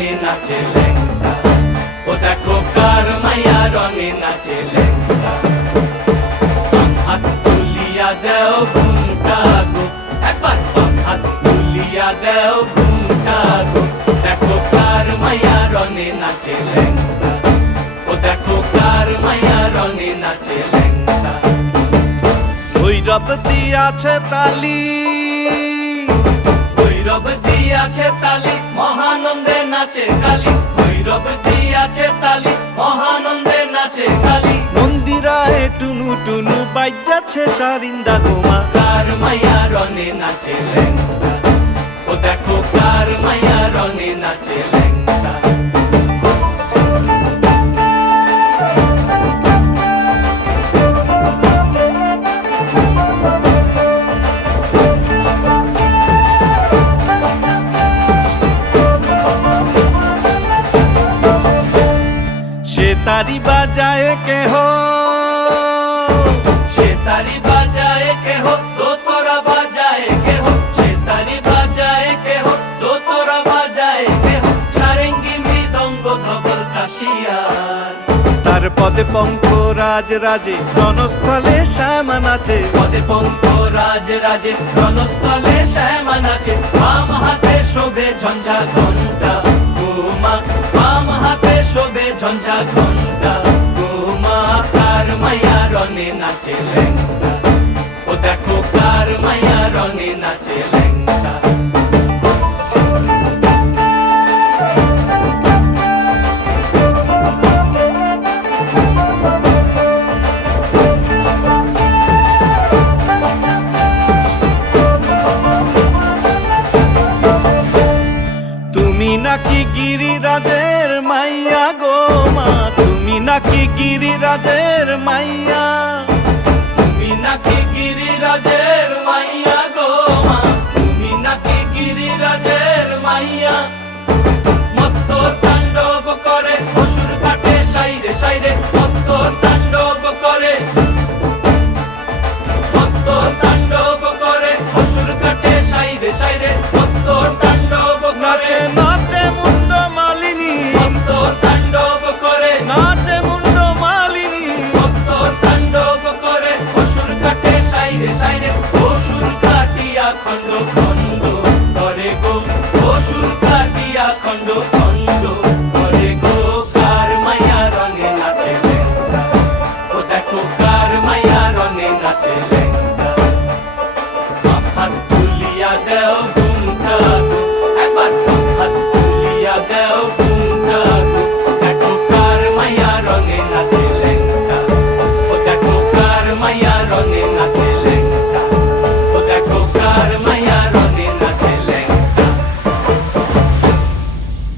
রঙে নাচে ল্যাংটা, ও দেখো কার মাইয়া রঙে নাচে ল্যাংটা। হাত তুলিয়া দেও ঘুমটা গো, একবার হাত তুলিয়া দেও ঘুমটা গো, দেখো কার মাইয়া রঙে নাচে ল্যাংটা, ও দেখো কার মাইয়া রঙে নাচে ল্যাংটা। ভৈরব দিয়াছে তালি, ভৈরব দিয়াছে তালি, মহানন্দে নাচে কালী, ভৈরব দিয়াছে তালি, মহানন্দে নাচে কালী। মন্দিরায় টুনু টুনু বাজ্যাছে সারিন্দা গোমা, কার মাইয়া রঙে নাচে ল্যাংটা, ও দেখো কার মাইয়া রঙে নাচে ল্যাংটা। সে তারি বাজায় কেহ, সে তারি বাজায় কেহ, দোতরা বাজায় কেহ, সে তারি বাজায় কেহ, দোতরা বাজায় কেহ, সারেঙ্গি মৃদঙ্গ ধবল কাশিয়ার। তার পদে পঙ্ক রাজ রাজে রণস্থলে শ্যামা নাচে, পদে পঙ্ক রাজ রাজে রণস্থলে শ্যামা নাচে। বাম হাতে শোভে ঝঞ্ঝা ঘণ্টা গোমা, বাম হাতে শোভে ঝঞ্ঝা ঘণ্টা গোমা। কার মাইয়া রঙে নাচে ল্যাংটা, ও দেখো কার মাইয়া রঙে নাচে ল্যাংটা। তুমি নাকি গিরিরাজের মাইয়া গো মা, তুমি নাকি গিরিরাজের মাইয়া, তুমি নাকি গিরিরাজের মাইয়া গো মা, তুমি নাকি গিরিরাজের মাইয়া। মত্ত তাণ্ডব করে অসুর কাটে সাইরে সাইরে, মত্ত তাণ্ডব করে, মত্ত তাণ্ডব করে অসুর কাটে সাইরে সাইরে, মত্ত তাণ্ডব করে। নাচে নাচে মুন্ড মালিনী, মত্ত তাণ্ডব করে, নাচে মুন্ড মালিনী, মত্ত তাণ্ডব করে অসুর কাটে সাইরে সাইরে, অসুর কাটিয়া খণ্ড খণ্ড করে গো।